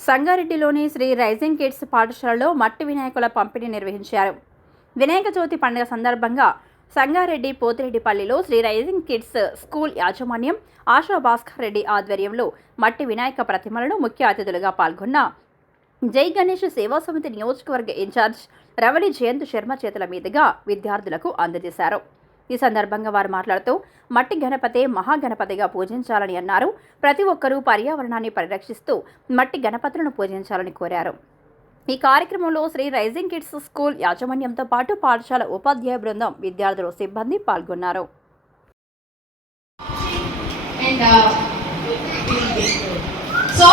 సంగారెడ్డిలోని Shri rising kids పాఠశాలలో మట్టి వినాయకుల పంపిణీ నిర్వహించారు. వినాయక చవితి పండుగ సందర్భంగా సంగారెడ్డి పోతిరెడ్డిపల్లిలో శ్రీ రైజింగ్ కిడ్స్ స్కూల్ యాజమాన్యం ఆశా భాస్కర్ రెడ్డి ఆధ్వర్యంలో మట్టి వినాయక ప్రతిమలను ముఖ్య అతిథులుగా పాల్గొన్న జై గణేష్ సేవా సమితి నియోజకవర్గ ఇన్ఛార్జ్ రవళి జయంత్ శర్మ చేతుల మీదుగా విద్యార్థులకు అందజేశారు. ఈ సందర్భంగా వారు మాట్లాడుతూ మట్టి గణపతే మహాగణపతిగా పూజించాలని అన్నారు. ప్రతి ఒక్కరూ పర్యావరణాన్ని పరిరక్షిస్తూ మట్టి గణపతులను పూజించాలని కోరారు. ఈ కార్యక్రమంలో శ్రీ రైజింగ్ కిడ్స్ స్కూల్ యాజమాన్యంతో పాటు పాఠశాల ఉపాధ్యాయ బృందం విద్యార్థులు సిబ్బంది పాల్గొన్నారు. Uh, so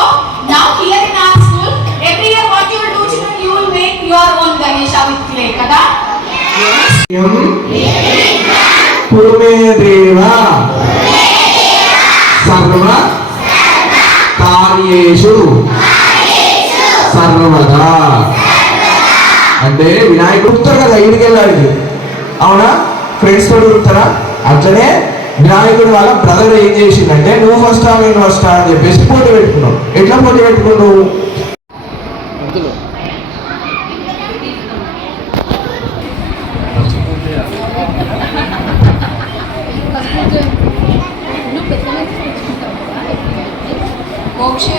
now here in our school every year what you will do children you will make your own ganesha with clay kada यं అంటే వినాయకుడు ఉత్తరు కదా ఇంటికి వెళ్ళడానికి అవునా? ఫ్రెండ్స్ తోడు ఉత్తరా అట్లనే వినాయకుడు వాళ్ళ బ్రదర్ ఏం చేసిందంటే నువ్వు ఫస్టా నేను ఫస్టా అని చెప్పేసి పోటీ పెట్టుకున్నావు. ఎట్లా పోటీ పెట్టుకున్నావు? moksha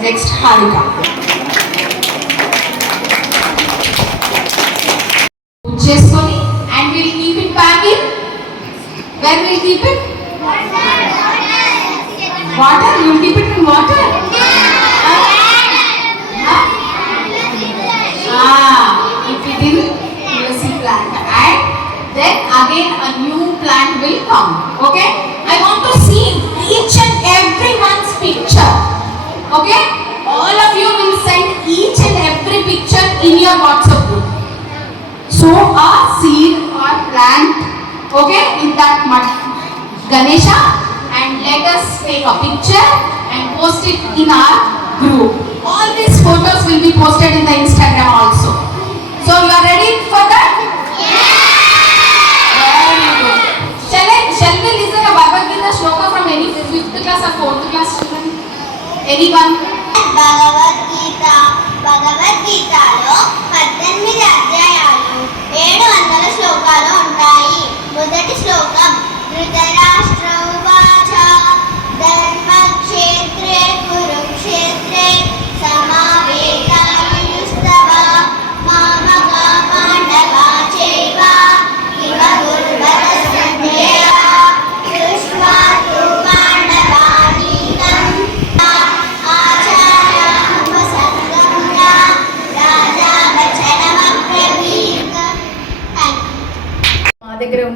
Next, Harika. చేసుకొని we'll keep it back in where we'll keep it? Water? Water? you'll keep it in water? Ah keep it in USC plant. And then again a new plant will come okay? I want to see each and every everyone's picture okay? All of you will send each and every picture in your WhatsApp group. Sow a seed plant okay in that mud ganesha and let us take a picture and post it in our group. All these photos will be posted in the instagram also మొదటి శ్లోకం ధృతరాష్ట్ర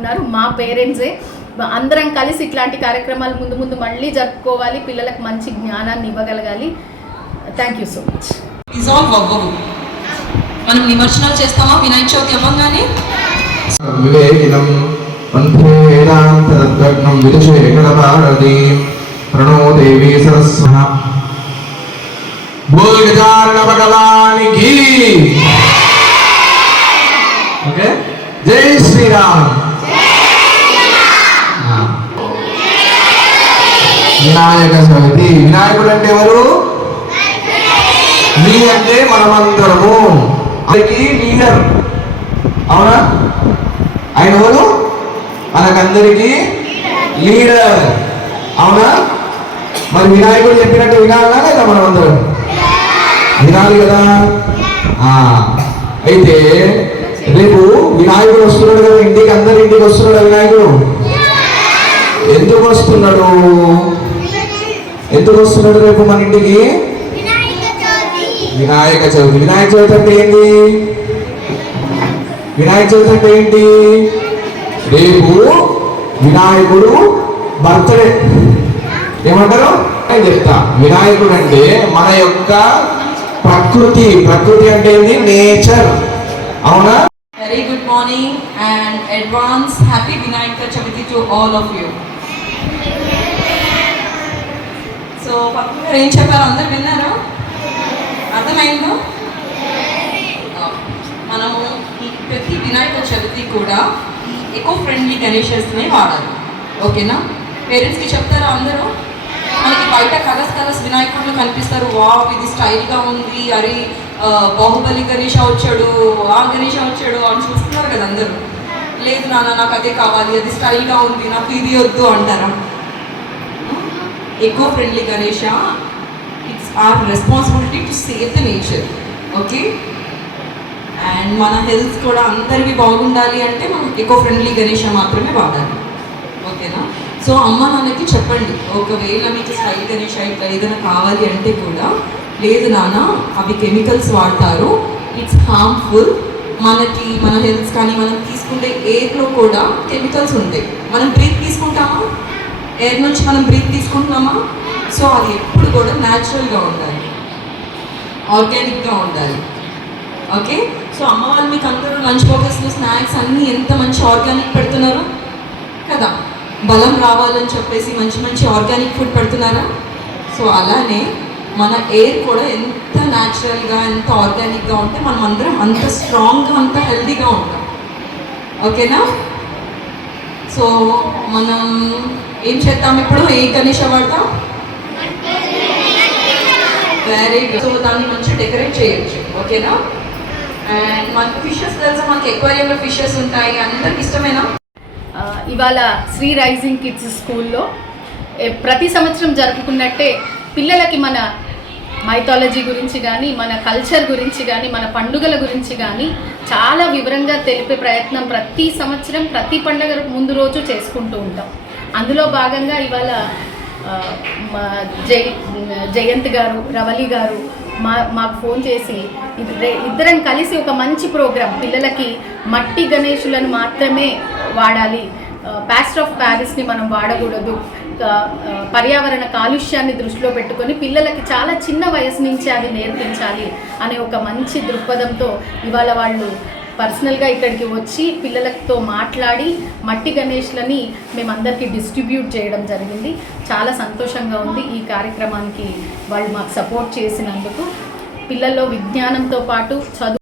ఉన్నారు. మా పేరెంట్సే అందరం కలిసి ఇట్లాంటి కార్యక్రమాలు ముందు ముందు మళ్ళీ జరుపుకోవాలి. పిల్లలకు మంచి జ్ఞానాన్ని ఇవ్వగలగాలి. థ్యాంక్ యూ సో మచ్ అవ్వవు. మనం నిమజ్జనాలు చేస్తామా? వినాయక చవితి అవ్వగానే? వివేకినం విదుషేకరపారతి ప్రణో దేవి సరస్వ భగవానికి. ఓకే జై శ్రీరామ్. వినాయక చవితి వినాయకుడు అంటే ఎవరు? మీ అంటే మనమందరము. ఆయనకి లీడర్. అవునా? ఆయన ఎవరు? మనకందరికీ లీడర్. అవునా? మరి వినాయకుడు చెప్పినట్టు వినాలా లేదా మనం అందరం వినాలి కదా? అయితే రేపు వినాయకుడు వస్తున్నాడు కదా ఇంటికి అందరి ఇంటికి వస్తున్నాడు వినాయకుడు? ఎందుకు వస్తున్నాడు? ఎందుకు వస్తున్నాడు రేపు మన ఇంటికి? వినాయక చవితి. వినాయక చవితి అంటే ఏంటి? వినాయక చవితి అంటే ఏంటి? రేపు వినాయకుడు బర్త్డే. ఏమంటారు? నేను చెప్తా. వినాయకుడు అంటే మన యొక్క ప్రకృతి. ప్రకృతి అంటే ఏంటి? నేచర్. అవునా? Very good morning and advance happy Vinayaka Chavithi to all of you పక్కన ఏం చెప్పారు అందరు విన్నారు? అర్థమైందో? మనము ప్రతి వినాయక చవితి కూడా ఎకో ఫ్రెండ్లీ గణేషస్ని వాడాలి. ఓకేనా? పేరెంట్స్కి చెప్తారా అందరూ? మనకి బయట కలర్స్ కలర్స్ వినాయకులు కనిపిస్తారు. వా ఇది స్టైల్గా ఉంది. అరే బాహుబలి గణేష వచ్చాడు. ఆ గణేష వచ్చాడు అని చూస్తున్నారు కదా అందరూ. లేదు నాన్న నాకు అదే కావాలి. అది స్టైల్గా ఉంది. నాకు ఇది వద్దు అంటారా? Eco friendly Ganesha it's our responsibility to save the nature okay and మన హెల్త్ కూడా అందరికి బాగుండాలి అంటే మనం ఎకో ఫ్రెండ్లీ గణేష మాత్రమే వాడాలి. ఓకేనా? సో అమ్మ నాన్నకి చెప్పండి. ఒకవేళ మీకు స్టైల్ గణేష ఇట్లా ఏదైనా కావాలి అంటే కూడా లేదు నాన్న అవి కెమికల్స్ వాడతారు. ఇట్స్ హార్మ్ఫుల్ మనకి మన హెల్త్ కానీ మనం తీసుకుంటే ఎయిర్లో కూడా కెమికల్స్ ఉంటాయి. మనం బ్రీత్ తీసుకుంటామా? ఎయిర్ నుంచి మనం బ్రీత్ తీసుకుంటున్నామా? సో అది ఎప్పుడు కూడా న్యాచురల్గా ఉండాలి. ఆర్గానిక్గా ఉండాలి. ఓకే? సో అమ్మ వాళ్ళు మీకు అందరూ లంచ్ బాక్సెస్లో స్నాక్స్ అన్నీ ఎంత మంచి ఆర్గానిక్ పెడుతున్నారు? కదా? బలం రావాలని చెప్పేసి మంచి మంచి ఆర్గానిక్ ఫుడ్ పెడుతున్నారా? సో అలానే మన ఎయిర్ కూడా ఎంత న్యాచురల్గా ఎంత ఆర్గానిక్గా ఉంటే మనం అందరం అంత స్ట్రాంగ్గా అంత హెల్తీగా ఉంటాం. ఓకేనా? సో మనం ఏం చేద్దాం ఇప్పుడు? ఏ గణేష వాడతాం వెరీ గుడ్ సో దాన్ని మంచిగా డెకరేట్ చేయొచ్చు. ఓకేనా? అండ్ మనకు ఫిషెస్ తెలుసా? మనకి ఎక్వేరియంలో ఫిషెస్ ఉంటాయి. అందరికి ఇష్టమేనా? ఇవాళ శ్రీ రైజింగ్ కిడ్స్ స్కూల్లో ప్రతి సంవత్సరం జరుపుకున్నట్టే పిల్లలకి మన మైథాలజీ గురించి కానీ మన కల్చర్ గురించి కానీ మన పండుగల గురించి కానీ చాలా వివరంగా తెలిపే ప్రయత్నం ప్రతి సంవత్సరం ప్రతి పండుగ ముందు రోజు చేసుకుంటూ ఉంటాం. అందులో భాగంగా ఇవాళ మా జై జయంత్ గారు రవలి గారు మా మాకు ఫోన్ చేసి ఇద్దరం కలిసి ఒక మంచి ప్రోగ్రాం పిల్లలకి మట్టి గణేషులను మాత్రమే వాడాలి. ప్యాస్టర్ ఆఫ్ ప్యారిస్ని మనం వాడకూడదు. పర్యావరణ కాలుష్యాన్ని దృష్టిలో పెట్టుకొని పిల్లలకి చాలా చిన్న వయసు నుంచి అది నేర్పించాలి అనే ఒక మంచి దృక్పథంతో ఇవాళ వాళ్ళు పర్సనల్గా ఇక్కడికి వచ్చి పిల్లలతో మాట్లాడి మట్టి గణేష్లని మేమందరికీ డిస్ట్రిబ్యూట్ చేయడం జరిగింది. చాలా సంతోషంగా ఉంది ఈ కార్యక్రమానికి వాళ్ళు మాకు సపోర్ట్ చేసినందుకు. పిల్లల్లో విజ్ఞానంతో పాటు చదువు